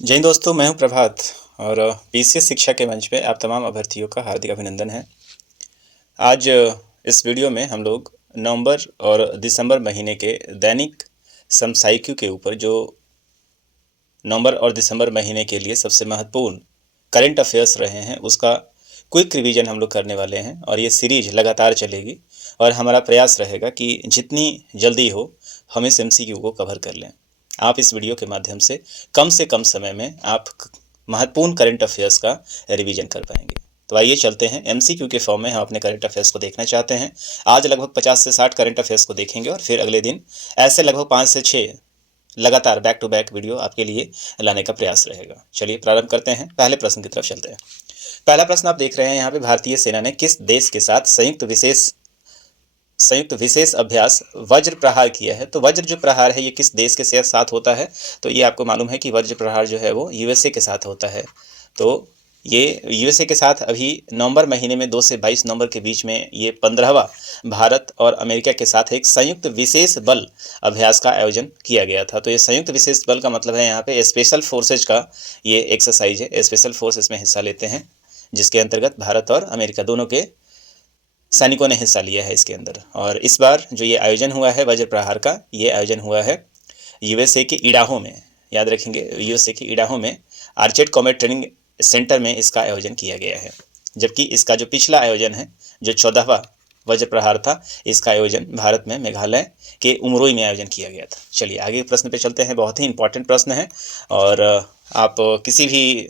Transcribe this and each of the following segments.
जय हिंद दोस्तों, मैं हूं प्रभात और पीसीएस शिक्षा के मंच पे आप तमाम अभ्यर्थियों का हार्दिक अभिनंदन है। आज इस वीडियो में हम लोग नवंबर और दिसंबर महीने के दैनिक समसामयिक के ऊपर जो नवंबर और दिसंबर महीने के लिए सबसे महत्वपूर्ण करंट अफेयर्स रहे हैं उसका क्विक रिवीजन हम लोग करने वाले हैं और ये सीरीज लगातार चलेगी और हमारा प्रयास रहेगा कि जितनी जल्दी हो हम इस एमसीक्यू को कवर कर लें। आप इस वीडियो के माध्यम से कम समय में आप महत्वपूर्ण करंट अफेयर्स का रिवीजन कर पाएंगे। तो आइए चलते हैं एमसीक्यू के फॉर्म में। हम अपने करंट अफेयर्स को देखना चाहते हैं। आज लगभग 50 से 60 करंट अफेयर्स को देखेंगे और फिर अगले दिन ऐसे लगभग 5 से 6 लगातार बैक टू बैक वीडियो आपके लिए लाने का प्रयास रहेगा। चलिए प्रारंभ करते हैं। पहले प्रश्न की तरफ चलते हैं। पहला प्रश्न आप देख रहे हैं यहाँ पे, भारतीय सेना ने किस देश के साथ संयुक्त विशेष अभ्यास वज्र प्रहार किया है। तो वज्र जो प्रहार है ये किस देश के साथ होता है, तो ये आपको मालूम है कि वज्र प्रहार जो है वो यूएसए के साथ होता है। तो ये यूएसए के साथ अभी नवंबर महीने में 2 से 22 नवंबर के बीच में ये 15वां भारत और अमेरिका के साथ एक संयुक्त विशेष बल अभ्यास का आयोजन किया गया था। तो ये संयुक्त विशेष बल का मतलब है यहाँ पे स्पेशल फोर्सेज का ये एक्सरसाइज है। स्पेशल फोर्स इसमें हिस्सा लेते हैं जिसके अंतर्गत भारत और अमेरिका दोनों के सैनिकों ने हिस्सा लिया है इसके अंदर। और इस बार जो ये आयोजन हुआ है वज्र प्रहार का, ये आयोजन हुआ है यूएसए के इडाहो में। याद रखेंगे, यूएसए के इडाहो में आर्चर्ड कॉमेट ट्रेनिंग सेंटर में इसका आयोजन किया गया है। जबकि इसका जो पिछला आयोजन है जो 14वां वज्र प्रहार था, इसका आयोजन भारत में मेघालय के उमरोई में आयोजन किया गया था। चलिए आगे प्रश्न पे चलते हैं। बहुत ही इंपॉर्टेंट प्रश्न है और आप किसी भी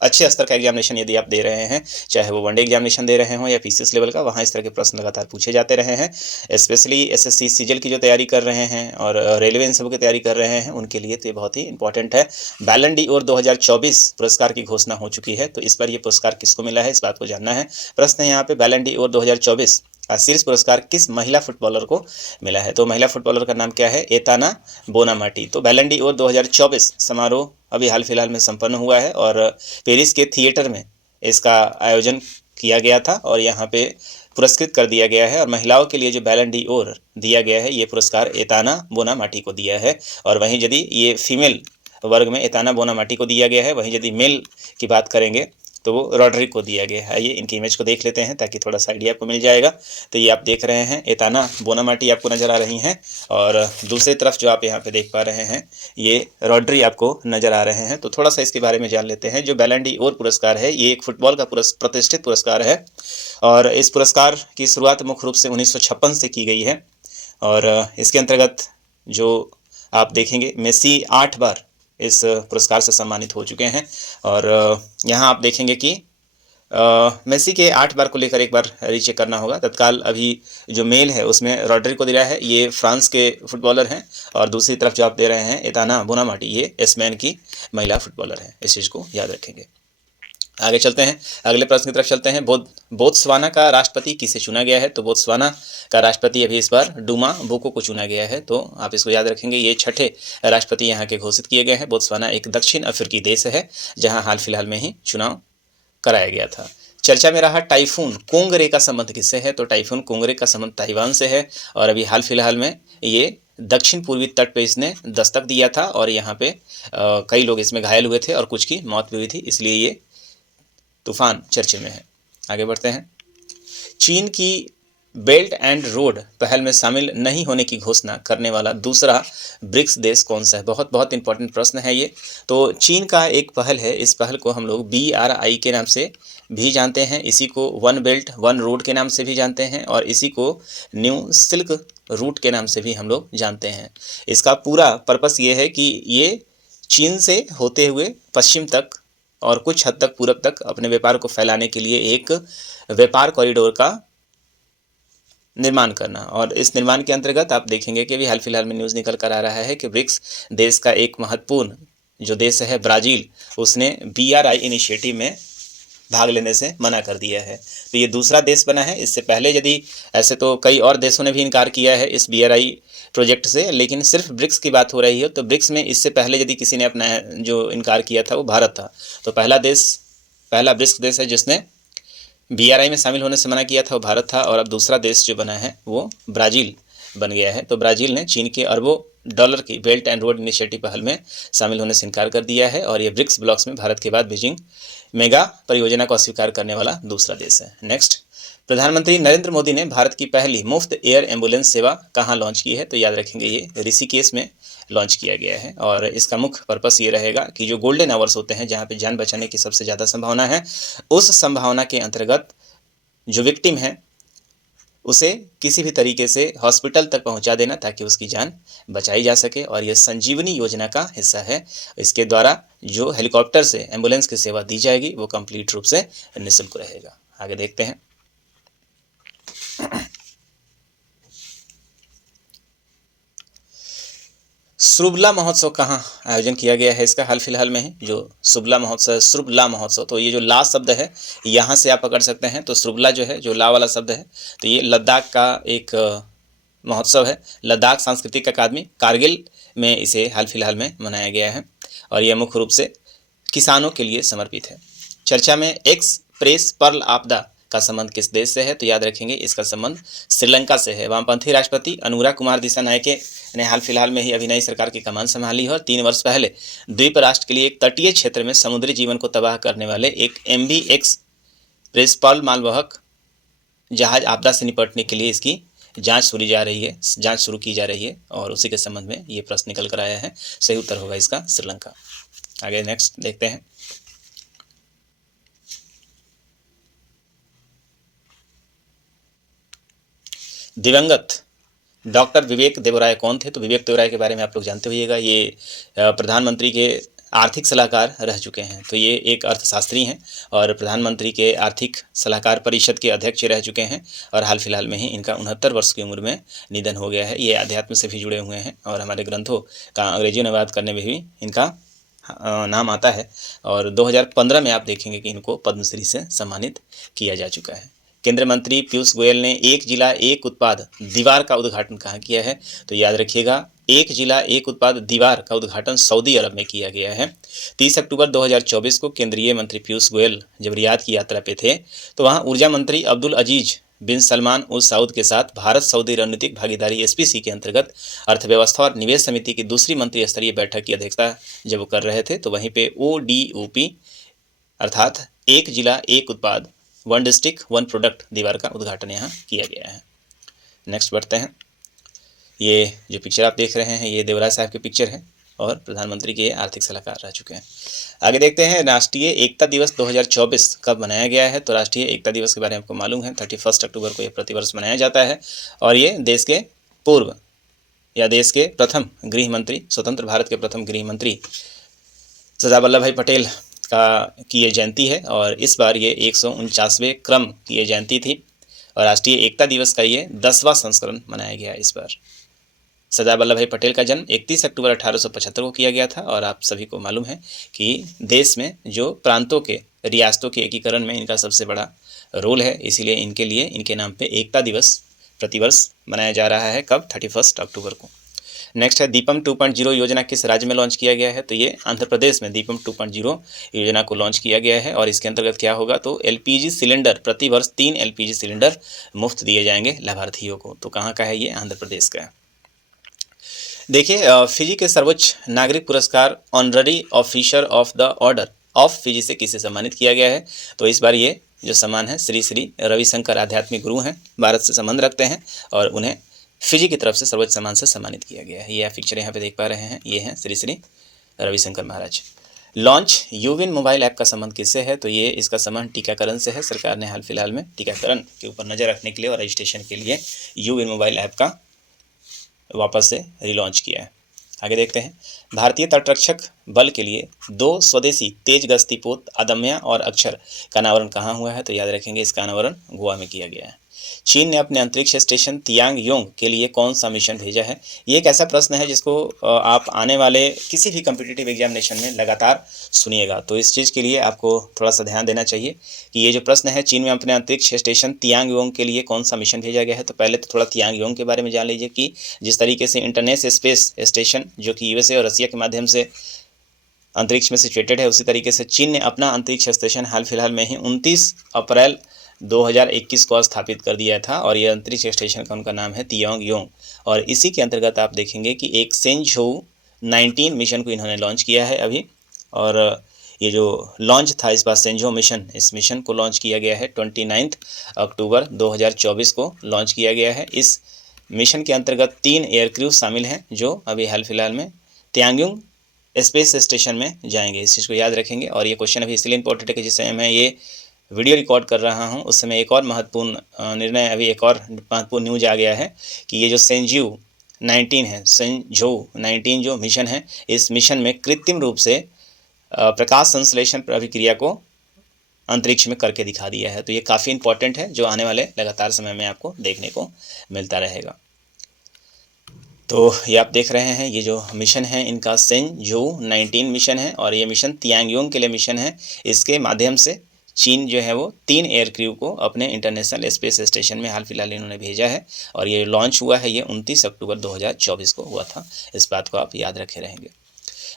अच्छे स्तर का एग्जामिनेशन यदि आप दे रहे हैं, चाहे वो वनडे एग्जामिनेशन दे रहे हों या पीसीएस लेवल का, वहाँ इस तरह के प्रश्न लगातार पूछे जाते रहे हैं। स्पेशली एसएससी सीजीएल की जो तैयारी कर रहे हैं और रेलवे इन सब की तैयारी कर रहे हैं उनके लिए तो ये बहुत ही इंपॉर्टेंट है। बैलन डी और 2024 पुरस्कार की घोषणा हो चुकी है। तो इस बार ये पुरस्कार किसको मिला है, इस बात को जानना है। प्रश्न है यहाँ पे, बैलन डी और 2024 शीर्ष पुरस्कार किस महिला फुटबॉलर को मिला है। तो महिला फुटबॉलर का नाम क्या है, एताना बोनामाटी। तो बैलन डी और 2024 समारोह अभी हाल फिलहाल में संपन्न हुआ है और पेरिस के थिएटर में इसका आयोजन किया गया था और यहाँ पे पुरस्कृत कर दिया गया है। और महिलाओं के लिए जो बैलन डी और दिया गया है ये पुरस्कार एताना बोनामाटी को दिया है। और वहीं यदि ये फीमेल वर्ग में एताना बोनामाटी को दिया गया है, वहीं यदि मेल की बात करेंगे तो वो रॉड्रिक को दिया गया है। ये इनकी इमेज को देख लेते हैं ताकि थोड़ा सा आइडिया आपको मिल जाएगा। तो ये आप देख रहे हैं एताना बोनामाटी आपको नज़र आ रही हैं और दूसरी तरफ जो आप यहाँ पे देख पा रहे हैं ये रॉड्री आपको नज़र आ रहे हैं। तो थोड़ा सा इसके बारे में जान लेते हैं। जो बैलन डी और पुरस्कार है ये एक फुटबॉल का प्रतिष्ठित पुरस्कार है और इस पुरस्कार की शुरुआत मुख्य रूप से 1956 से की गई है। और इसके अंतर्गत जो आप देखेंगे मेसी 8 बार इस पुरस्कार से सम्मानित हो चुके हैं। और यहाँ आप देखेंगे कि मेसी के 8 बार को लेकर एक बार रीचेक करना होगा। तत्काल अभी जो मेल है उसमें रॉड्री को दिया है, ये फ्रांस के फुटबॉलर हैं। और दूसरी तरफ जो आप दे रहे हैं एताना बोनामाटी, ये स्पेन की महिला फुटबॉलर है। इस चीज़ को याद रखेंगे। आगे चलते हैं, अगले प्रश्न की तरफ चलते हैं। बोत्सवाना का राष्ट्रपति किसे चुना गया है। तो बोत्सवाना का राष्ट्रपति अभी इस बार डूमा बोको को चुना गया है। तो आप इसको याद रखेंगे, ये 6ठे राष्ट्रपति यहाँ के घोषित किए गए हैं। बोत्सवाना एक दक्षिण अफ्रीकी देश है जहाँ हाल फिलहाल में ही चुनाव कराया गया था। चर्चा में रहा टाइफून कोंगरे का संबंध किससे है। तो टाइफून कोंगरे का संबंध ताइवान से है और अभी हाल फिलहाल में ये दक्षिण पूर्वी तट पे इसने दस्तक दिया था और यहाँ पे कई लोग इसमें घायल हुए थे और कुछ की मौत भी हुई थी, इसलिए ये तूफान चर्चे में है। आगे बढ़ते हैं। चीन की बेल्ट एंड रोड पहल में शामिल नहीं होने की घोषणा करने वाला दूसरा ब्रिक्स देश कौन सा है। बहुत बहुत इंपॉर्टेंट प्रश्न है ये। तो चीन का एक पहल है, इस पहल को हम लोग BRI के नाम से भी जानते हैं, इसी को वन बेल्ट वन रोड के नाम से भी जानते हैं और इसी को न्यू सिल्क रूट के नाम से भी हम लोग जानते हैं। इसका पूरा पर्पस ये है कि ये चीन से होते हुए पश्चिम तक और कुछ हद तक पूरब तक अपने व्यापार को फैलाने के लिए एक व्यापार कॉरिडोर का निर्माण करना। और इस निर्माण के अंतर्गत आप देखेंगे कि अभी हाल फिलहाल में न्यूज़ निकल कर आ रहा है कि ब्रिक्स देश का एक महत्वपूर्ण जो देश है ब्राज़ील, उसने BRI इनिशिएटिव में भाग लेने से मना कर दिया है। तो ये दूसरा देश बना है। इससे पहले यदि ऐसे तो कई और देशों ने भी इनकार किया है इस BRI प्रोजेक्ट से, लेकिन सिर्फ ब्रिक्स की बात हो रही है। तो ब्रिक्स में इससे पहले यदि किसी ने अपना जो इनकार किया था वो भारत था। तो पहला ब्रिक्स देश है जिसने BRI में शामिल होने से मना किया था वो भारत था और अब दूसरा देश जो बना है वो ब्राज़ील बन गया है। तो ब्राज़ील ने चीन के अरबों डॉलर की बेल्ट एंड रोड इनिशिएटिव पहल में शामिल होने से इनकार कर दिया है और ये ब्रिक्स ब्लॉक्स में भारत के बाद बीजिंग मेगा परियोजना को अस्वीकार करने वाला दूसरा देश है। नेक्स्ट, प्रधानमंत्री नरेंद्र मोदी ने भारत की पहली मुफ्त एयर एम्बुलेंस सेवा कहाँ लॉन्च की है? तो याद रखेंगे ये ऋषिकेश में लॉन्च किया गया है और इसका मुख्य पर्पस ये रहेगा कि जो गोल्डन आवर्स होते हैं जहाँ पे जान बचाने की सबसे ज़्यादा संभावना है, उस संभावना के अंतर्गत जो विक्टिम है उसे किसी भी तरीके से हॉस्पिटल तक पहुंचा देना ताकि उसकी जान बचाई जा सके और यह संजीवनी योजना का हिस्सा है। इसके द्वारा जो हेलीकॉप्टर से एम्बुलेंस की सेवा दी जाएगी वो कंप्लीट रूप से निःशुल्क रहेगा। आगे देखते हैं। श्रुबला महोत्सव कहाँ आयोजन किया गया है? इसका हाल फिलहाल में ही जो श्रुबला महोत्सव, तो ये जो ला शब्द है यहाँ से आप पकड़ सकते हैं। तो श्रुबला जो है, जो ला वाला शब्द है, तो ये लद्दाख का एक महोत्सव है। लद्दाख सांस्कृतिक अकादमी कारगिल में इसे हाल फिलहाल में मनाया गया है और यह मुख्य रूप से किसानों के लिए समर्पित है। चर्चा में एक्सप्रेस पर्ल आपदा का संबंध किस देश से है? तो याद रखेंगे इसका संबंध श्रीलंका से है। वामपंथी राष्ट्रपति अनुरा कुमार दिसानायके ने हाल फिलहाल में ही अभी नई सरकार की कमान संभाली है और 3 वर्ष पहले द्वीप राष्ट्र के लिए एक तटीय क्षेत्र में समुद्री जीवन को तबाह करने वाले एक MV एक्सप्रेस पर्ल मालवाहक जहाज आपदा से निपटने के लिए इसकी जांच शुरू की जा रही है और उसी के संबंध में ये प्रश्न निकल कर आया है। सही उत्तर होगा इसका श्रीलंका। आगे नेक्स्ट देखते हैं। दिवंगत डॉक्टर विवेक देवराय कौन थे? तो विवेक देवराय के बारे में आप लोग जानते होइएगा, ये प्रधानमंत्री के आर्थिक सलाहकार रह चुके हैं। तो ये एक अर्थशास्त्री हैं और प्रधानमंत्री के आर्थिक सलाहकार परिषद के अध्यक्ष रह चुके हैं और हाल फिलहाल में ही इनका 69 वर्ष की उम्र में निधन हो गया है। ये अध्यात्म से भी जुड़े हुए हैं और हमारे ग्रंथों का अंग्रेजी अनुवाद करने में भी इनका नाम आता है और 2015 में आप देखेंगे कि इनको पद्मश्री से सम्मानित किया जा चुका है। केंद्रीय मंत्री पीयूष गोयल ने एक जिला एक उत्पाद दीवार का उद्घाटन कहाँ किया है? तो याद रखिएगा, एक जिला एक उत्पाद दीवार का उद्घाटन सऊदी अरब में किया गया है। 30 अक्टूबर 2024 को केंद्रीय मंत्री पीयूष गोयल जब रियाद की यात्रा पे थे तो वहाँ ऊर्जा मंत्री अब्दुल अजीज बिन सलमान उल सऊद के साथ भारत सऊदी रणनीतिक भागीदारी SPC के अंतर्गत अर्थव्यवस्था और निवेश समिति की दूसरी मंत्री स्तरीय बैठक की अध्यक्षता जब वो कर रहे थे तो वहीं पे ODOP अर्थात एक जिला एक उत्पाद, वन डिस्ट्रिक्ट वन प्रोडक्ट दीवार का उद्घाटन यहाँ किया गया है। नेक्स्ट बढ़ते हैं। ये जो पिक्चर आप देख रहे हैं ये देवराय साहब की पिक्चर है और प्रधानमंत्री के आर्थिक सलाहकार रह चुके हैं। आगे देखते हैं, राष्ट्रीय एकता दिवस 2024 कब मनाया गया है? तो राष्ट्रीय एकता दिवस के बारे में आपको मालूम है, 31 अक्टूबर को यह प्रतिवर्ष मनाया जाता है और ये देश के पूर्व या देश के प्रथम गृह मंत्री, स्वतंत्र भारत के प्रथम गृह मंत्री सरदार वल्लभ भाई पटेल की ये जयंती है और इस बार ये 149वें क्रम की ये जयंती थी और राष्ट्रीय एकता दिवस का ये 10वां संस्करण मनाया गया इस बार। सरदार वल्लभ भाई पटेल का जन्म 31 अक्टूबर 1875 को किया गया था और आप सभी को मालूम है कि देश में जो प्रांतों के, रियासतों के एकीकरण में इनका सबसे बड़ा रोल है, इसीलिए इनके लिए इनके नाम पे एकता दिवस प्रतिवर्ष मनाया जा रहा है। कब? 31 अक्टूबर को। नेक्स्ट है, दीपम 2.0 योजना किस राज्य में लॉन्च किया गया है? तो ये आंध्र प्रदेश में दीपम 2.0 योजना को लॉन्च किया गया है और इसके अंतर्गत क्या होगा तो LPG सिलेंडर, प्रतिवर्ष 3 LPG सिलेंडर मुफ्त दिए जाएंगे लाभार्थियों को। तो कहाँ का है ये? आंध्र प्रदेश का है। देखिए, फिजी के सर्वोच्च नागरिक पुरस्कार honorary officer of the order of Fiji से किसे सम्मानित किया गया है? तो इस बार ये जो सम्मान है श्री श्री रविशंकर आध्यात्मिक गुरु हैं, भारत से संबंध रखते हैं और उन्हें फिजी की तरफ से सर्वोच्च सम्मान से सम्मानित किया गया है। ये आप पिक्चर यहाँ पे देख पा रहे हैं, ये हैं श्री श्री रविशंकर महाराज। लॉन्च यूविन मोबाइल ऐप का संबंध किससे है? तो ये इसका संबंध टीकाकरण से है। सरकार ने हाल फिलहाल में टीकाकरण के ऊपर नज़र रखने के लिए और रजिस्ट्रेशन के लिए यूविन मोबाइल ऐप का वापस से रिलॉन्च किया है। आगे देखते हैं, भारतीय तटरक्षक बल के लिए 2 स्वदेशी तेज गश्ती पोत अदम्या और अक्षर का अनावरण कहाँ हुआ है? तो याद रखेंगे इसका अनावरण गोवा में किया गया है। चीन ने अपने अंतरिक्ष स्टेशन तियांग-योंग के लिए कौन सा मिशन भेजा है? ये एक ऐसा प्रश्न है जिसको आप आने वाले किसी भी कम्पिटिटिव एग्जामिनेशन में लगातार सुनिएगा, तो इस चीज़ के लिए आपको थोड़ा सा ध्यान देना चाहिए कि ये जो प्रश्न है, चीन में अपने अंतरिक्ष स्टेशन तियांग-योंग के लिए कौन सा मिशन भेजा गया है। तो पहले तो थोड़ा तियांग-योंग के बारे में जान लीजिए कि जिस तरीके से इंटरनेशनल स्पेस स्टेशन जो कि USA और रसिया के माध्यम से अंतरिक्ष में सिचुएटेड है, उसी तरीके से चीन ने अपना अंतरिक्ष स्टेशन हाल फिलहाल में ही 29 अप्रैल 2021 को स्थापित कर दिया था और ये अंतरिक्ष स्टेशन का उनका नाम है तियांग-योंग। और इसी के अंतर्गत आप देखेंगे कि एक सेंझोउ 19 मिशन को इन्होंने लॉन्च किया है अभी। और ये जो लॉन्च था इस बार सेंझोउ मिशन, इस मिशन को लॉन्च किया गया है 29 अक्टूबर 2024 को लॉन्च किया गया है। इस मिशन के अंतर्गत 3 एयर क्रू शामिल हैं जो अभी हाल फिलहाल में तियांग-योंग स्पेस स्टेशन में जाएंगे। इस चीज़ को याद रखेंगे। और ये क्वेश्चन अभी इसलिए इंपॉर्टेंट है कि जिस समय मैं ये वीडियो रिकॉर्ड कर रहा हूँ उस समय एक और महत्वपूर्ण निर्णय, अभी एक और महत्वपूर्ण न्यूज आ गया है कि ये जो सेंझोउ 19 है, सेंझोउ 19 जो मिशन है, इस मिशन में कृत्रिम रूप से प्रकाश संश्लेषण अभिक्रिया को अंतरिक्ष में करके दिखा दिया है। तो ये काफ़ी इंपॉर्टेंट है जो आने वाले लगातार समय में आपको देखने को मिलता रहेगा। तो ये आप देख रहे हैं, ये जो मिशन है इनका सेंझोउ 19 मिशन है और ये मिशन तियांग-योंग के लिए मिशन है। इसके माध्यम से चीन जो है वो 3 एयर क्रू को अपने इंटरनेशनल स्पेस स्टेशन में हाल फिलहाल इन्होंने भेजा है और ये लॉन्च हुआ है, ये 29 अक्टूबर 2024 को हुआ था। इस बात को आप याद रखे रहेंगे।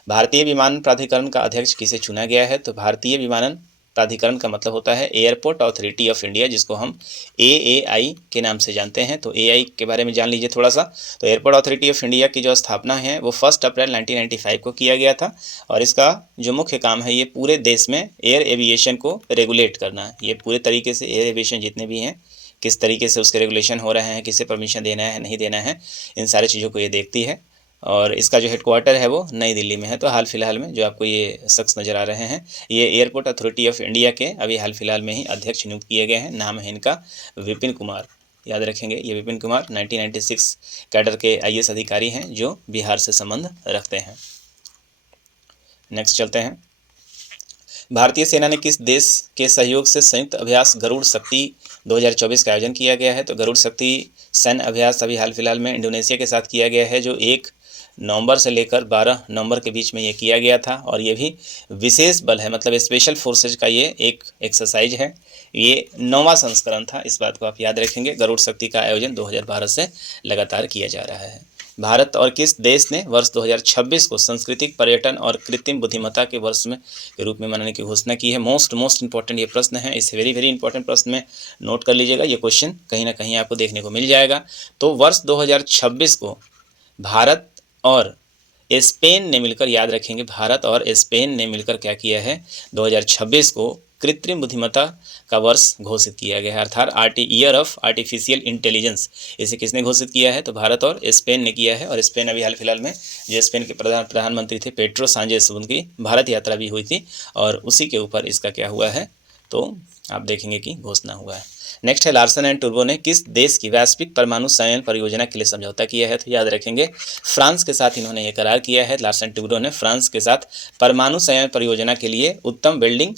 भारतीय विमानन प्राधिकरण का अध्यक्ष किसे चुना गया है? तो भारतीय विमानन प्राधिकरण का मतलब होता है एयरपोर्ट अथॉरिटी ऑफ इंडिया, जिसको हम AAI के नाम से जानते हैं। तो AI के बारे में जान लीजिए थोड़ा सा। तो एयरपोर्ट अथॉरिटी ऑफ इंडिया की जो स्थापना है वो 1 अप्रैल 1995 को किया गया था और इसका जो मुख्य काम है ये पूरे देश में एयर एविएशन को रेगुलेट करना है। ये पूरे तरीके से एयर एविएशन जितने भी हैं किस तरीके से उसके रेगुलेशन हो रहे हैं, किसे परमिशन देना है नहीं देना है, इन सारी चीज़ों को ये देखती है। और इसका जो हेडक्वार्टर है वो नई दिल्ली में है। तो हाल फिलहाल में जो आपको ये शख्स नज़र आ रहे हैं ये एयरपोर्ट अथॉरिटी ऑफ इंडिया के अभी हाल फिलहाल में ही अध्यक्ष नियुक्त किए गए हैं। नाम है इनका विपिन कुमार, याद रखेंगे। ये विपिन कुमार 1996 कैडर के IAS अधिकारी हैं जो बिहार से संबंध रखते हैं। नेक्स्ट चलते हैं। भारतीय सेना ने किस देश के सहयोग से संयुक्त अभ्यास गरुड़ शक्ति 2024 का आयोजन किया गया है? तो गरुड़ शक्ति सैन्य अभ्यास अभी हाल फिलहाल में इंडोनेशिया के साथ किया गया है जो 1 नवंबर से लेकर 12 नवंबर के बीच में ये किया गया था। और ये भी विशेष बल है, मतलब स्पेशल फोर्सेज का ये एक एक्सरसाइज है। ये 9वां संस्करण था, इस बात को आप याद रखेंगे। गरुड़ शक्ति का आयोजन 2012 से लगातार किया जा रहा है। भारत और किस देश ने वर्ष 2026 को सांस्कृतिक पर्यटन और कृत्रिम बुद्धिमत्ता के वर्ष में के रूप में मनाने की घोषणा की है? मोस्ट इंपॉर्टेंट ये प्रश्न है, इस वेरी इंपॉर्टेंट प्रश्न में नोट कर लीजिएगा। ये क्वेश्चन कहीं ना कहीं आपको देखने को मिल जाएगा। तो वर्ष 2026 को भारत और स्पेन ने मिलकर, याद रखेंगे, भारत और स्पेन ने मिलकर क्या किया है? 2026 को कृत्रिम बुद्धिमत्ता का वर्ष घोषित किया गया है, अर्थात ईयर ऑफ आर्टिफिशियल इंटेलिजेंस। इसे किसने घोषित किया है? तो भारत और स्पेन ने किया है। और स्पेन अभी हाल फिलहाल में जो स्पेन के प्रधानमंत्री थे पेड्रो सांचेज, उनकी भारत यात्रा भी हुई थी और उसी के ऊपर इसका क्या हुआ है तो आप देखेंगे कि घोषणा हुआ है। नेक्स्ट है, लार्सन एंड टूब्रो ने किस देश की वैश्विक परमाणु संयंत्र परियोजना के लिए समझौता किया है? तो याद रखेंगे फ्रांस के साथ इन्होंने ये करार किया है। लार्सन टूब्रो ने फ्रांस के साथ परमाणु संयंत्र परियोजना के लिए उत्तम बिल्डिंग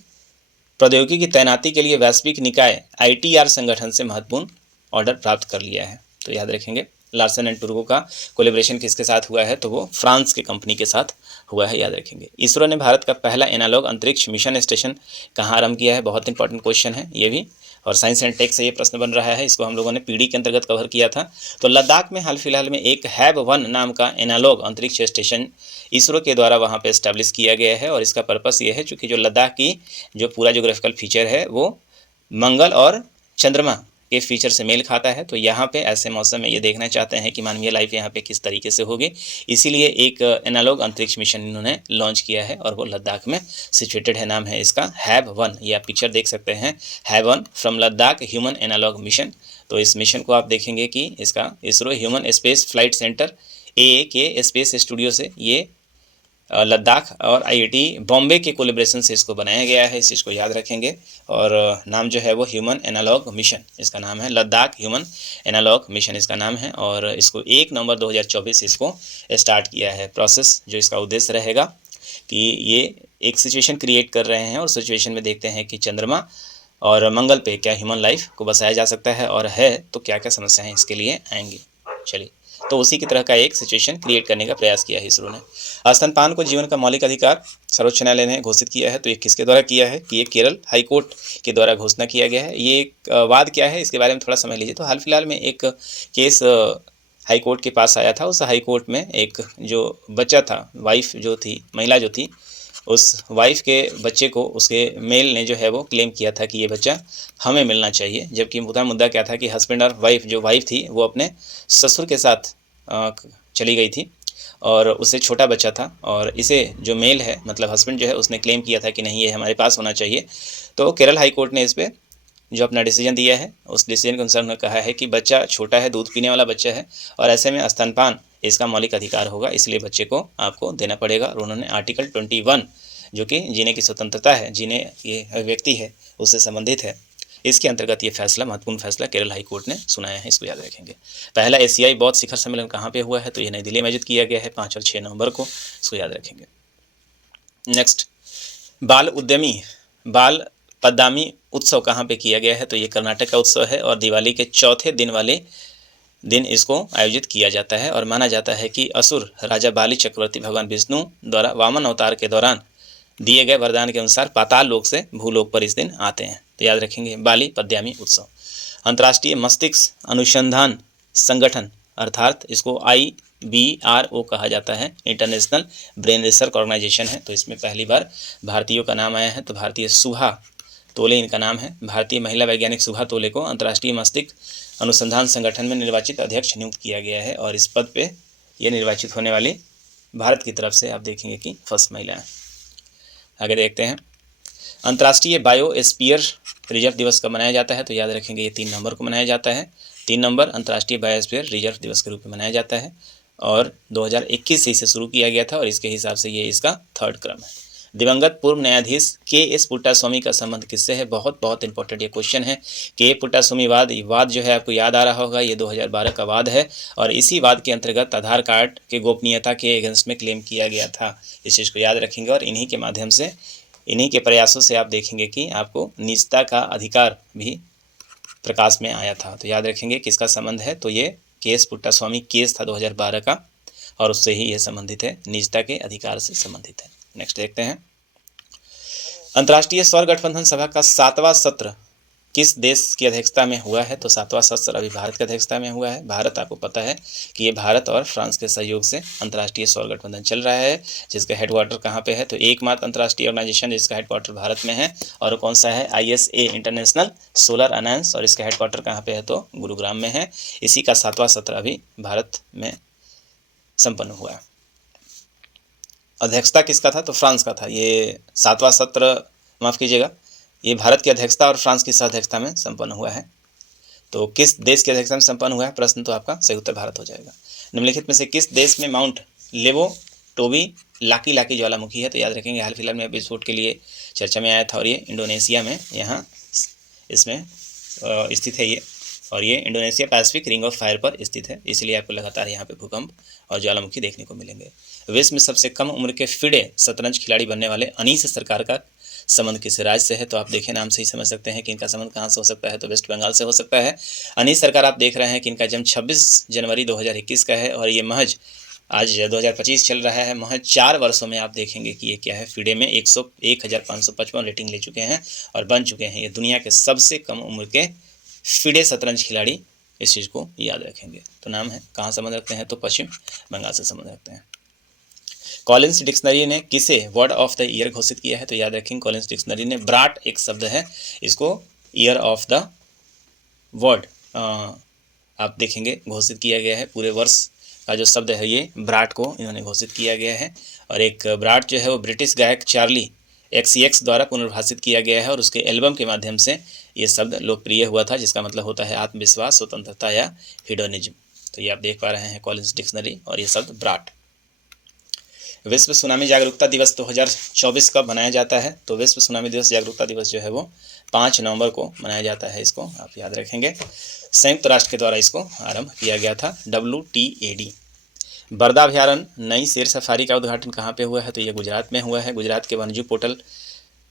प्रौद्योगिकी की तैनाती के लिए वैश्विक निकाय ITR संगठन से महत्वपूर्ण ऑर्डर प्राप्त कर लिया है। तो याद रखेंगे लार्सन एंड टूब्रो का कोलेब्रेशन किसके साथ हुआ है? तो वो फ्रांस के कंपनी के साथ हुआ है, याद रखेंगे। इसरो ने भारत का पहला एनालॉग अंतरिक्ष मिशन स्टेशन कहाँ आरंभ किया है? बहुत इंपॉर्टेंट क्वेश्चन है ये भी, और साइंस एंड टेक से ये प्रश्न बन रहा है। इसको हम लोगों ने PD के अंतर्गत कवर किया था। तो लद्दाख में हाल फिलहाल में एक HAB-1 नाम का एनालॉग अंतरिक्ष स्टेशन इसरो के द्वारा वहाँ पे एस्टैब्लिश किया गया है। और इसका पर्पस ये है, चूँकि जो लद्दाख की जो पूरा जोग्राफिकल फीचर है वो मंगल और चंद्रमा के फीचर से मेल खाता है। तो यहाँ पे ऐसे मौसम में ये देखना चाहते हैं कि मानवीय लाइफ यहाँ पे किस तरीके से होगी, इसीलिए एक एनालॉग अंतरिक्ष मिशन इन्होंने लॉन्च किया है और वो लद्दाख में सिचुएटेड है। नाम है इसका HAB-1। ये आप पिक्चर देख सकते हैं, HAB-1 from Ladakh human analogue mission. तो इस मिशन को आप देखेंगे कि इसका ISRO human space flight centre के स्पेस स्टूडियो से ये लद्दाख और IIT बॉम्बे के कोलेब्रेशन से इसको बनाया गया है। इस चीज़ को याद रखेंगे। और नाम जो है वो ह्यूमन एनालॉग मिशन, इसका नाम है लद्दाख ह्यूमन एनालॉग मिशन, इसका नाम है। और इसको 1 नवंबर 2024 इसको स्टार्ट किया है। प्रोसेस जो इसका उद्देश्य रहेगा कि ये एक सिचुएशन क्रिएट कर रहे हैं और सिचुएशन में देखते हैं कि चंद्रमा और मंगल पे क्या ह्यूमन लाइफ को बसाया जा सकता है, और है तो क्या क्या समस्याएं इसके लिए आएंगी। चलिए, तो उसी की तरह का एक सिचुएशन क्रिएट करने का प्रयास किया है इसरो ने। स्तनपान को जीवन का मौलिक अधिकार सर्वोच्च न्यायालय ने घोषित किया है। तो ये किसके द्वारा किया है? कि ये केरल हाई कोर्ट के द्वारा घोषणा किया गया है। ये एक वाद क्या है इसके बारे में थोड़ा समझ लीजिए। तो हाल फिलहाल में एक केस हाई कोर्ट के पास आया था। उस हाई कोर्ट में एक जो बच्चा था, वाइफ जो थी, महिला जो थी, उस वाइफ के बच्चे को उसके मेल ने जो है वो क्लेम किया था कि ये बच्चा हमें मिलना चाहिए, जबकि मुद्दा क्या था कि हस्बैंड और वाइफ, जो वाइफ थी वो अपने ससुर के साथ चली गई थी और उससे छोटा बच्चा था, और इसे जो मेल है मतलब हस्बैंड जो है उसने क्लेम किया था कि नहीं, ये हमारे पास होना चाहिए। तो केरल हाई कोर्ट ने इस पर जो अपना डिसीजन दिया है, उस डिसीजन के अनुसार उन्होंने कहा है कि बच्चा छोटा है, दूध पीने वाला बच्चा है, और ऐसे में स्तनपान इसका मौलिक अधिकार होगा, इसलिए बच्चे को आपको देना पड़ेगा। और उन्होंने आर्टिकल 21 जो कि जीने की स्वतंत्रता है, जीने ये व्यक्ति है उससे संबंधित है, इसके अंतर्गत ये फैसला, महत्वपूर्ण फैसला केरल हाई कोर्ट ने सुनाया है, इसको याद रखेंगे। पहला एशियाई बौद्ध शिखर सम्मेलन कहाँ पे हुआ है, तो ये नई दिल्ली में आयोजित किया गया है 5 और 6 नवंबर को, इसको याद रखेंगे। नेक्स्ट, बाल उद्यमी बाल पद्दामी उत्सव कहाँ पे किया गया है, तो ये कर्नाटक का उत्सव है और दिवाली के चौथे दिन वाले दिन इसको आयोजित किया जाता है। और माना जाता है कि असुर राजा बाली चक्रवर्ती भगवान विष्णु द्वारा वामन अवतार के दौरान दिए गए वरदान के अनुसार पाताल लोक से भूलोक पर इस दिन आते हैं, तो याद रखेंगे बाली पद्यामी उत्सव। अंतर्राष्ट्रीय मस्तिष्क अनुसंधान संगठन अर्थात इसको IBRO कहा जाता है, इंटरनेशनल ब्रेन रिसर्च ऑर्गेनाइजेशन है, तो इसमें पहली बार भारतीयों का नाम आया है। तो भारतीय सुहा तोले इनका नाम है। भारतीय महिला वैज्ञानिक सुहा तोले को अंतर्राष्ट्रीय मस्तिष्क अनुसंधान संगठन में निर्वाचित अध्यक्ष नियुक्त किया गया है, और इस पद पे ये निर्वाचित होने वाली भारत की तरफ से आप देखेंगे कि फर्स्ट महिला है। आगे देखते हैं, अंतर्राष्ट्रीय बायोस्फीयर रिजर्व दिवस कब मनाया जाता है, तो याद रखेंगे ये 3 नवंबर को मनाया जाता है। 3 नवंबर अंतर्राष्ट्रीय बायोस्फीयर रिजर्व दिवस के रूप में मनाया जाता है, और 2021 से इसे शुरू किया गया था, और इसके हिसाब से ये इसका 3rd क्रम है। दिवंगत पूर्व न्यायाधीश KS पुट्टास्वामी का संबंध किससे है, बहुत इंपॉर्टेंट ये क्वेश्चन है। के पुट्टास्वामी वाद जो है आपको याद आ रहा होगा, ये 2012 का वाद है, और इसी वाद के अंतर्गत आधार कार्ड के गोपनीयता के अगेंस्ट में क्लेम किया गया था, इस चीज़ को याद रखेंगे। और इन्हीं के माध्यम से, इन्हीं के प्रयासों से आप देखेंगे कि आपको निजता का अधिकार भी प्रकाश में आया था, तो याद रखेंगे किसका संबंध है, तो ये KS पुट्टास्वामी केस था 2012 का, और उससे ही ये संबंधित है, निजता के अधिकार से संबंधित है। नेक्स्ट देखते हैं, अंतर्राष्ट्रीय सौर गठबंधन सभा का 7वां सत्र किस देश की अध्यक्षता में हुआ है, तो 7वां सत्र अभी भारत की अध्यक्षता में हुआ है। भारत, आपको पता है कि ये भारत और फ्रांस के सहयोग से अंतर्राष्ट्रीय सौर गठबंधन चल रहा है, जिसका हेडक्वार्टर कहाँ पे है, तो एकमात्र अंतर्राष्ट्रीय ऑर्गेनाइजेशन जिसका हेडक्वार्टर भारत में है, और कौन सा है, ISA इंटरनेशनल सोलर अलायंस, और इसका हेडक्वार्टर कहाँ पे है, तो गुरुग्राम में है। इसी का 7वां सत्र अभी भारत में संपन्न हुआ है। अध्यक्षता किसका था, तो फ्रांस का था। ये 7वां सत्र, माफ़ कीजिएगा, ये भारत की अध्यक्षता और फ्रांस की सह-अध्यक्षता में संपन्न हुआ है। तो किस देश की अध्यक्षता में संपन्न हुआ है, प्रश्न तो आपका सही उत्तर भारत हो जाएगा। निम्नलिखित में से किस देश में माउंट लेवो टोबी लाकी ज्वालामुखी है, तो याद रखेंगे हाल फिलहाल में विस्फोट के लिए चर्चा में आया था, और ये इंडोनेशिया में यहाँ इसमें स्थित है ये, और ये Indonesia Pacific ring of fire पर स्थित है, इसलिए आपको लगातार यहाँ पे भूकंप और ज्वालामुखी देखने को मिलेंगे। विश्व में सबसे कम उम्र के फिडे शतरंज खिलाड़ी बनने वाले अनीस सरकार का संबंध किस राज्य से है, तो आप देखें नाम से ही समझ सकते हैं कि इनका संबंध कहाँ से हो सकता है, तो वेस्ट बंगाल से हो सकता है। अनीस सरकार, आप देख रहे हैं कि इनका जन्म 26 जनवरी 2021 का है, और ये महज आज 2025 चल रहा है, महज 4 वर्षों में आप देखेंगे कि ये क्या है, फिडे में 101,555 रेटिंग ले चुके हैं और बन चुके हैं ये दुनिया के सबसे कम उम्र के फिडे शतरंज खिलाड़ी। इस चीज़ को याद रखेंगे। तो नाम है, कहाँ संबंध रखते हैं, तो पश्चिम बंगाल से संबंध रखते हैं। कॉलिंस डिक्शनरी ने किसे वर्ड ऑफ द ईयर घोषित किया है, तो याद रखेंगे कॉलिंस डिक्शनरी ने ब्राट एक शब्द है, इसको ईयर ऑफ द वर्ड आप देखेंगे घोषित किया गया है। पूरे वर्ष का जो शब्द है ये ब्राट को इन्होंने घोषित किया गया है, और एक ब्राट जो है वो ब्रिटिश गायक चार्ली XCX द्वारा पुनर्भाषित किया गया है, और उसके एल्बम के माध्यम से ये शब्द लोकप्रिय हुआ था, जिसका मतलब होता है आत्मविश्वास, स्वतंत्रता या हिडोनिज्म। तो ये आप देख पा रहे हैं कॉलिंस डिक्शनरी, और ये शब्द ब्राट। विश्व सुनामी जागरूकता दिवस 2024 कब मनाया जाता है, तो विश्व सुनामी दिवस जागरूकता दिवस जो है वो 5 नवंबर को मनाया जाता है, इसको आप याद रखेंगे। संयुक्त राष्ट्र के द्वारा इसको आरंभ किया गया था, WTAD। बरदा अभयारण्य नई शेर सफारी का उद्घाटन कहाँ पे हुआ है, तो ये गुजरात में हुआ है। गुजरात के वन्यजीव पोर्टल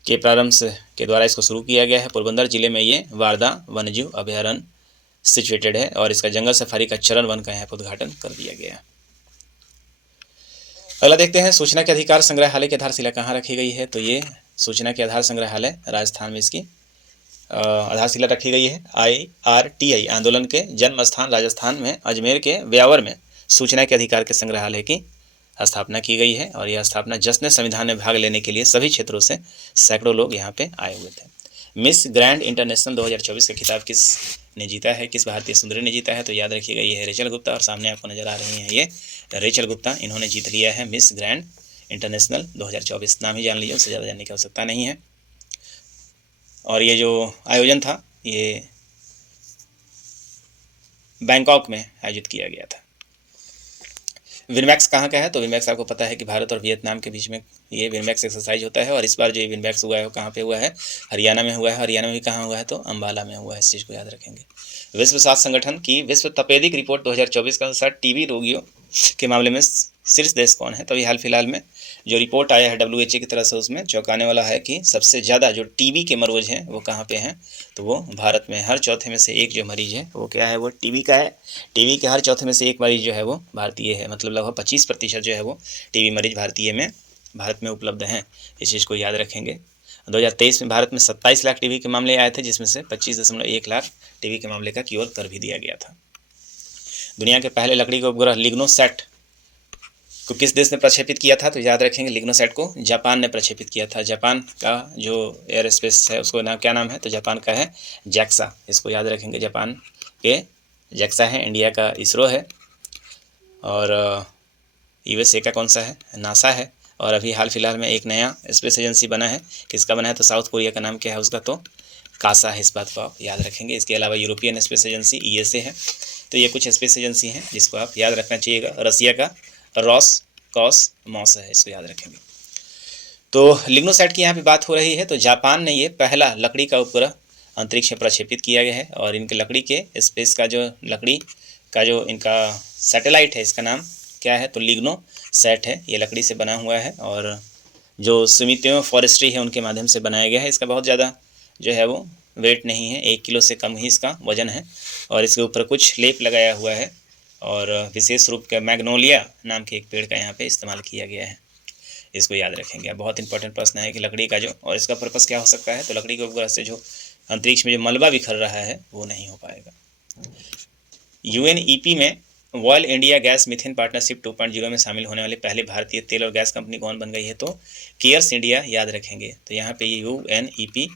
के प्रारंभ के द्वारा इसको शुरू किया गया है। पोरबंदर जिले में ये वारदा वन्यजीव अभयारण्य सिचुएटेड है, और इसका जंगल सफारी का चरण 1 का यहाँ पर उद्घाटन कर दिया गया है। अगला देखते हैं, सूचना के अधिकार संग्रहालय की आधारशिला कहाँ रखी गई है, तो ये सूचना के आधार संग्रहालय राजस्थान में इसकी आधारशिला रखी गई है। IRTI आंदोलन के जन्म स्थान राजस्थान में अजमेर के ब्यावर में सूचना के अधिकार के संग्रहालय की स्थापना की गई है और यह स्थापना जश्न संविधान में भाग लेने के लिए सभी क्षेत्रों से सैकड़ों लोग यहाँ पे आए हुए थे। मिस ग्रैंड इंटरनेशनल 2024 का खिताब किस ने जीता है, किस भारतीय सुंदरी ने जीता है? तो याद रखिएगा ये है रेचल गुप्ता, और सामने आपको नजर आ रही हैं ये रेचल गुप्ता, इन्होंने जीत लिया है मिस ग्रैंड इंटरनेशनल 2024। नाम ही जान लीजिए, उससे ज़्यादा जानने की आवश्यकता नहीं है। और ये जो आयोजन था ये बैंकॉक में आयोजित किया गया था। विनमैक्स कहाँ का है? तो विनमैक्स आपको पता है कि भारत और वियतनाम के बीच में ये विनमैक्स एक्सरसाइज होता है, और इस बार जो ये विनमैक्स हुआ है वो कहाँ पे हुआ है? हरियाणा में हुआ है। हरियाणा में भी कहाँ हुआ है? तो अम्बाला में हुआ है। इस चीज़ को याद रखेंगे। विश्व स्वास्थ्य संगठन की विश्व तपेदिक रिपोर्ट 2024 के अनुसार टीबी रोगियों के मामले में शीर्ष देश कौन है? तो अभी हाल फिलहाल में जो रिपोर्ट आया है WHO की तरफ से, उसमें चौंकाने वाला है कि सबसे ज़्यादा जो टीबी के मरीज हैं वो कहाँ पे हैं? तो वो भारत में। हर चौथे में से एक जो मरीज है वो क्या है? वो टीबी का है। टीबी के हर चौथे में से एक मरीज जो है वो भारतीय है, मतलब लगभग 25% जो है वो टीबी मरीज भारत में उपलब्ध हैं। इस चीज़ को याद रखेंगे। 2023 में भारत में 27 लाख टीबी के मामले आए थे, जिसमें से 25.1 लाख टीबी के मामले का क्योर कर भी दिया गया था। दुनिया के पहले लकड़ी का उपग्रह लिग्नोसैट को किस देश ने प्रक्षेपित किया था? तो याद रखेंगे लिग्नोसैट को जापान ने प्रक्षेपित किया था। जापान का जो एयर स्पेस है उसको क्या नाम है? तो जापान का है जैक्सा। इसको याद रखेंगे, जापान के जैक्सा है। इंडिया का इसरो है, और USA का कौन सा है? नासा है। और अभी हाल फिलहाल में एक नया स्पेस एजेंसी बना है। किसका बना है? तो साउथ कोरिया का नाम क्या है उसका? तो कासा है। इस बात को आप याद रखेंगे। इसके अलावा यूरोपियन स्पेस एजेंसी ESA है। तो ये कुछ स्पेस एजेंसी हैं जिसको आप याद रखना चाहिएगा। रसिया का रोसकॉसमॉस है, इसको याद रखेंगे। तो लिग्नोसैट की यहाँ पे बात हो रही है। तो जापान ने ये पहला लकड़ी का उपग्रह अंतरिक्ष में प्रक्षेपित किया गया है, और इनके लकड़ी के स्पेस का जो लकड़ी का जो इनका सैटेलाइट है, इसका नाम क्या है? तो लिग्नोसैट है। ये लकड़ी से बना हुआ है, और जो सुमितोमो फॉरेस्ट्री है उनके माध्यम से बनाया गया है। इसका बहुत ज़्यादा जो है वो वेट नहीं है, 1 किलो से कम ही इसका वजन है, और इसके ऊपर कुछ लेप लगाया हुआ है, और विशेष रूप के मैग्नोलिया नाम के एक पेड़ का यहाँ पे इस्तेमाल किया गया है। इसको याद रखेंगे। बहुत इंपॉर्टेंट प्रश्न है कि लकड़ी का जो, और इसका पर्पस क्या हो सकता है? तो लकड़ी के उपग्रह से जो अंतरिक्ष में जो मलबा बिखर रहा है वो नहीं हो पाएगा। UNEP में vial India gas methane partnership 2.0 में शामिल होने वाली पहली भारतीय तेल और गैस कंपनी कौन बन गई है? तो केयर्स इंडिया याद रखेंगे। तो यहाँ पे UNEP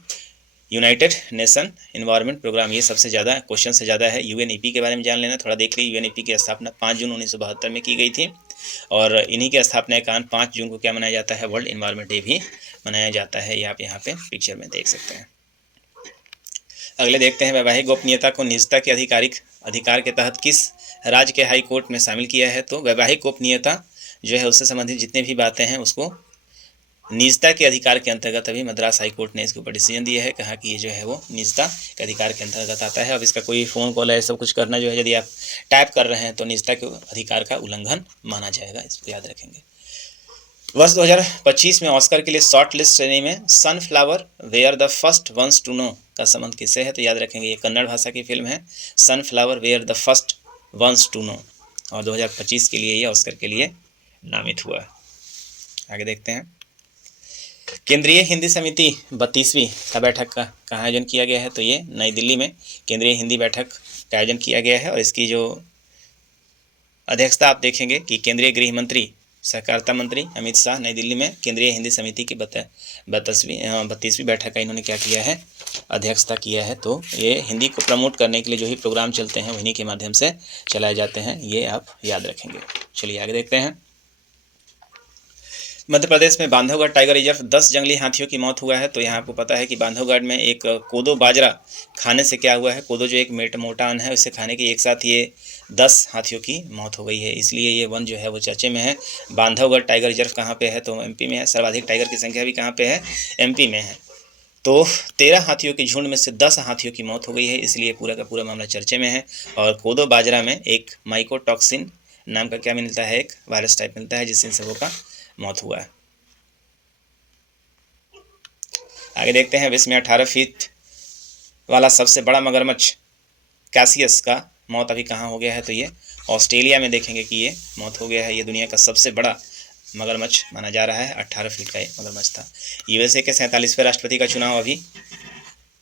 united nation environment programme, ये सबसे ज़्यादा क्वेश्चन से ज़्यादा है। UNEP के बारे में जान लेना, थोड़ा देख लीजिए। UNEP की स्थापना 5 जून 1972 में की गई थी, और इन्हीं की स्थापना के कारण 5 जून को क्या मनाया जाता है? वर्ल्ड इन्वायरमेंट डे भी मनाया जाता है। ये आप यहाँ पे पिक्चर में देख सकते हैं। अगले देखते हैं, वैवाहिक गोपनीयता को निजता के अधिकार के तहत किस राज्य के हाई कोर्ट में शामिल किया है? तो वैवाहिक गोपनीयता जो है उससे संबंधित जितने भी बातें हैं उसको निजता के अधिकार के अंतर्गत अभी मद्रास हाई कोर्ट ने इसके ऊपर डिसीजन दिया है। कहा कि ये जो है वो निजता के अधिकार के अंतर्गत आता है। अब इसका कोई फ़ोन कॉल है सब कुछ करना जो है, यदि आप टाइप कर रहे हैं तो निजता के अधिकार का उल्लंघन माना जाएगा। इसको याद रखेंगे। वर्ष 2025 में ऑस्कर के लिए शॉर्ट लिस्ट श्रेणी में sunflower were the first ones to know का संबंध किससे है? तो याद रखेंगे ये कन्नड़ भाषा की फिल्म है, sunflower were the first ones to know, और 2025 के लिए ये ऑस्कर के लिए नामित हुआ। आगे देखते हैं। केंद्रीय हिंदी समिति 32वीं का बैठक का कहाँ आयोजन किया गया है? तो ये नई दिल्ली में केंद्रीय हिंदी बैठक का आयोजन किया गया है, और इसकी जो अध्यक्षता आप देखेंगे कि केंद्रीय गृह मंत्री सहकारिता मंत्री अमित शाह नई दिल्ली में केंद्रीय हिंदी समिति की 32वीं बैठक का इन्होंने क्या किया है? अध्यक्षता किया है। तो ये हिंदी को प्रमोट करने के लिए जो ही प्रोग्राम चलते हैं उन्हीं के माध्यम से चलाए जाते हैं, ये आप याद रखेंगे। चलिए आगे देखते हैं। मध्य प्रदेश में बांधवगढ़ टाइगर रिजर्व 10 जंगली हाथियों की मौत हुआ है। तो यहाँ आपको पता है कि बांधवगढ़ में एक कोदो बाजरा खाने से क्या हुआ है? कोदो जो एक मोटा अन्न है, उसे खाने के एक साथ ये 10 हाथियों की मौत हो गई है। इसलिए ये वन जो है वो चर्चे में है। बांधवगढ़ टाइगर रिजर्व कहाँ पे है? तो MP में है। सर्वाधिक टाइगर की संख्या भी कहाँ पे है? MP में है। तो 13 हाथियों के झुंड में से 10 हाथियों की मौत हो गई है, इसलिए पूरा का पूरा मामला चर्चे में है। और कोदो बाजरा में एक माइकोटॉक्सिन नाम का क्या मिलता है? एक वायरस टाइप मिलता है, जिससे इन सबों का मौत हुआ है। आगे देखते हैं। विश्व में 18 फीट वाला सबसे बड़ा मगरमच्छ कैसियस का मौत अभी कहाँ हो गया है? तो ये ऑस्ट्रेलिया में देखेंगे कि ये मौत हो गया है। ये दुनिया का सबसे बड़ा मगरमच्छ माना जा रहा है। 18 फीट का ये मगरमच्छ था। USA के 47वें राष्ट्रपति का चुनाव अभी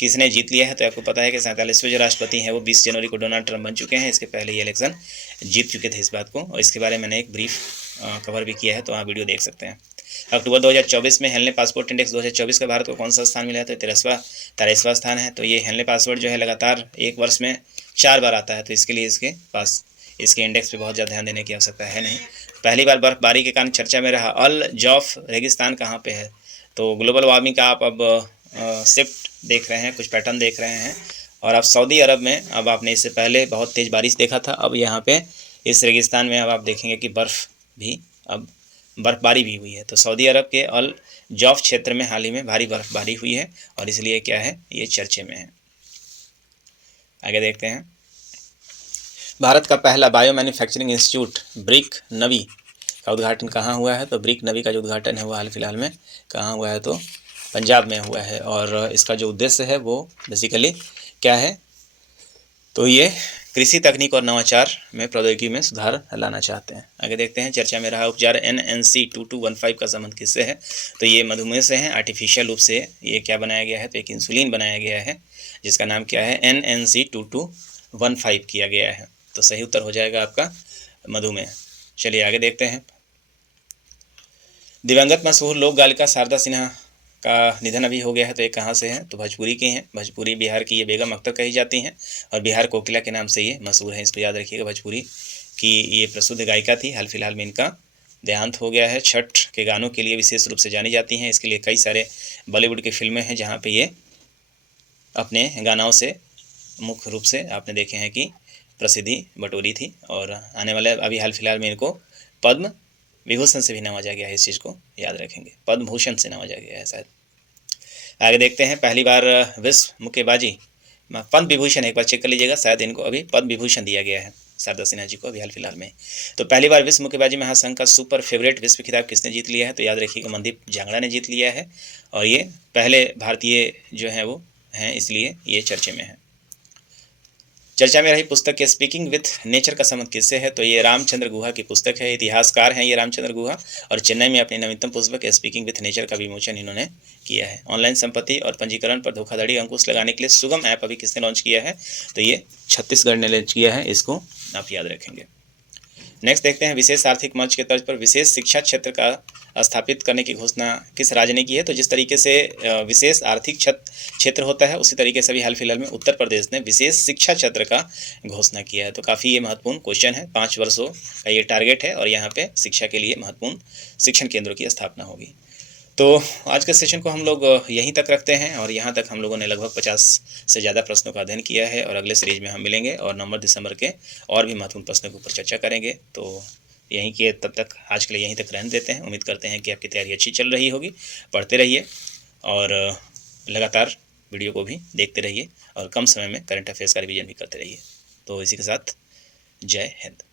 किसने जीत लिया है, तो आपको पता है कि 47वें जो राष्ट्रपति हैं वो 20 जनवरी को डोनाल्ड ट्रंप बन चुके हैं। इसके पहले ये इलेक्शन जीत चुके थे इस बात को, और इसके बारे में मैंने एक ब्रीफ कवर भी किया है, तो आप वीडियो देख सकते हैं। अक्टूबर 2024 में हेनले पासपोर्ट इंडेक्स 2024 का भारत को कौन सा स्थान मिला है, तो 23वां स्थान है। तो ये हेनले पासपोर्ट जो है लगातार एक वर्ष में 4 बार आता है, तो इसके लिए इसके पास इसके इंडेक्स पे बहुत ज़्यादा ध्यान देने की आवश्यकता है नहीं। पहली बार बर्फबारी के कारण चर्चा में रहा अल जौफ रेगिस्तान कहाँ पे है, तो ग्लोबल वार्मिंग का आप अब शिफ्ट देख रहे हैं, कुछ पैटर्न देख रहे हैं, और आप सऊदी अरब में अब आपने इससे पहले बहुत तेज़ बारिश देखा था, अब यहाँ पे इस रेगिस्तान में अब आप देखेंगे कि बर्फ़बारी भी हुई है। तो सऊदी अरब के अल जौफ क्षेत्र में हाल ही में भारी बर्फबारी हुई है, और इसलिए क्या है, ये चर्चे में है। आगे देखते हैं। भारत का पहला बायो मैन्युफैक्चरिंग इंस्टीट्यूट ब्रिक नवी का उद्घाटन कहाँ हुआ है, तो ब्रिक नवी का जो उद्घाटन है वो हाल फिलहाल में कहाँ हुआ है, तो पंजाब में हुआ है। और इसका जो उद्देश्य है वो बेसिकली क्या है, तो ये कृषि तकनीक और नवाचार में प्रौद्योगिकी में सुधार लाना चाहते हैं। आगे देखते हैं। चर्चा में रहा उपचार NNC-2215 का संबंध किससे है, तो ये मधुमेह से है। आर्टिफिशियल रूप से ये क्या बनाया गया है, तो एक इंसुलिन बनाया गया है जिसका नाम क्या है, NNC-2215 किया गया है। तो सही उत्तर हो जाएगा आपका मधुमेह। चलिए आगे देखते हैं। दिवंगत मशहूर लोक गायिका शारदा सिन्हा का निधन अभी हो गया है, तो ये कहाँ से हैं, तो भोजपुरी की हैं। भोजपुरी बिहार की ये बेगम अख्तर कही जाती हैं, और बिहार कोकिला के नाम से ये मशहूर है, इसको याद रखिएगा। भोजपुरी की ये प्रसिद्ध गायिका थी, हाल फिलहाल में इनका देहांत हो गया है। छठ के गानों के लिए विशेष रूप से जानी जाती हैं, इसके लिए कई सारे बॉलीवुड की फिल्में हैं जहाँ पर ये अपने गानों से मुख्य रूप से आपने देखे हैं कि प्रसिद्धि बटोरी थी, और आने वाले अभी हाल फिलहाल में इनको पद्म विभूषण से भी नवाजा गया है, इस चीज़ को याद रखेंगे, पद्म भूषण से नवाजा गया है शायद। आगे देखते हैं। पहली बार विश्व मुक्केबाजी पद्म विभूषण, एक बार चेक कर लीजिएगा, शायद इनको अभी पद्म विभूषण दिया गया है शारदा सिन्हा जी को अभी हाल फिलहाल में। तो पहली बार विश्व मुक्केबाजी महासंघ का सुपर फेवरेट विश्व खिताब किसने जीत लिया है, तो याद रखिएगा मनदीप जांगड़ा ने जीत लिया है, और ये पहले भारतीय जो हैं वो हैं, इसलिए ये चर्चे में है। चर्चा में रही पुस्तक के स्पीकिंग विथ नेचर का संबंध किससे है, तो ये रामचंद्र गुहा की पुस्तक है। इतिहासकार हैं ये रामचंद्र गुहा, और चेन्नई में अपनी नवीनतम पुस्तक स्पीकिंग विथ नेचर का विमोचन इन्होंने किया है। ऑनलाइन संपत्ति और पंजीकरण पर धोखाधड़ी अंकुश लगाने के लिए सुगम ऐप अभी किसने लॉन्च किया है, तो ये छत्तीसगढ़ ने लॉन्च किया है, इसको आप याद रखेंगे। नेक्स्ट देखते हैं। विशेष आर्थिक मंच के तर्ज पर विशेष शिक्षा क्षेत्र का स्थापित करने की घोषणा किस राज्य ने की है, तो जिस तरीके से विशेष आर्थिक क्षेत्र होता है उसी तरीके से अभी हाल फिलहाल में उत्तर प्रदेश ने विशेष शिक्षा क्षेत्र का घोषणा किया है। तो काफ़ी ये महत्वपूर्ण क्वेश्चन है, 5 वर्षों का ये टारगेट है, और यहाँ पे शिक्षा के लिए महत्वपूर्ण शिक्षण केंद्रों की स्थापना होगी। तो आज के सेशन को हम लोग यहीं तक रखते हैं, और यहाँ तक हम लोगों ने लगभग 50 से ज़्यादा प्रश्नों का अध्ययन किया है, और अगले सीरीज में हम मिलेंगे और नवंबर दिसंबर के और भी महत्वपूर्ण प्रश्नों के ऊपर चर्चा करेंगे। तो यहीं के तब तक आज के लिए यहीं तक रहने देते हैं। उम्मीद करते हैं कि आपकी तैयारी अच्छी चल रही होगी। पढ़ते रहिए और लगातार वीडियो को भी देखते रहिए, और कम समय में करंट अफेयर्स का रिवीजन भी करते रहिए। तो इसी के साथ जय हिंद।